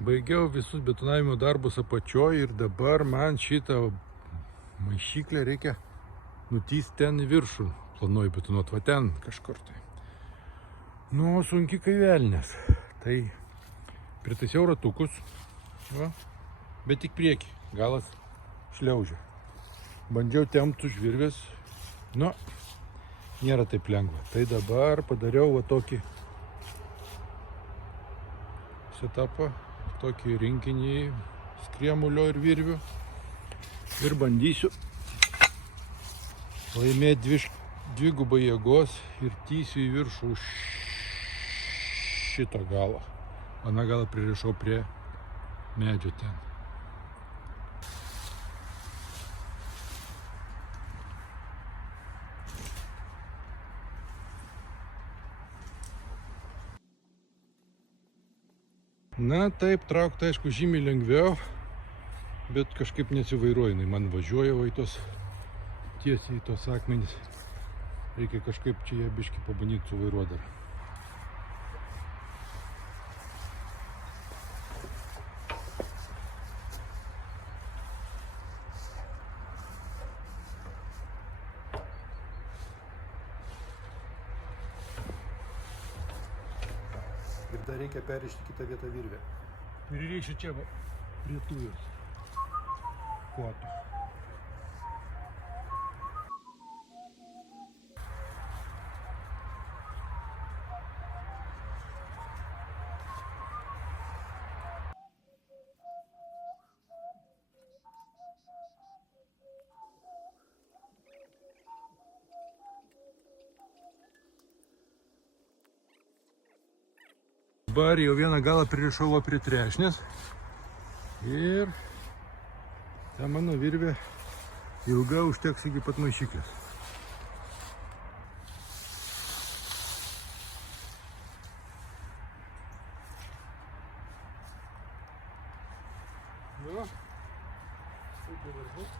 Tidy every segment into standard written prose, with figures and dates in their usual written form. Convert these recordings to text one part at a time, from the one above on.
Baigiau visus betonavimo darbus apačioje ir dabar man šitą maišyklę reikia nutysti ten į viršų. Planuoju betonuoti va ten kažkur tai. Nu, sunki kai velnės. Tai pritaisiau ratukus, va, bet tik priekį, galas šliaužia. Bandžiau tempti už virvės, nu, nėra taip lengva. Tai dabar padariau va tokį setupą, tokį rinkinį skriemulio ir virvių ir bandysiu laimėti dvigubai jėgos ir tysiu į viršų šito galo. Aną galą pririšau prie medžio ten. Na taip, traukti aišku žymiai lengviau, bet kažkaip nesivairuoju, jinai man važiuoja, o į tos tiesiai į tos akmenys. Reikia kažkaip čia ją biškį pabandyti suvairuoti dar. Ir dar reikia perrišti kitą vietą virvę. Pririšiu čia va, prie tujos. Kotų. Dabar jau vieną galą pririšau prie trešnės ir ta mano virvė ilga užteks iki pat maišyklės. Nu, taip dabar bus.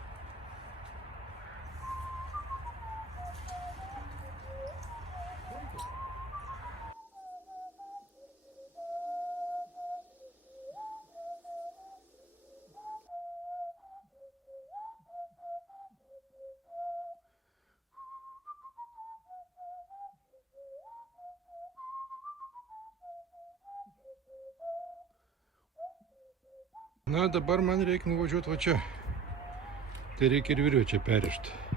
Na, dabar man reikia nuvažiuoti va čia. Tai reikia ir virvę čia perrišti.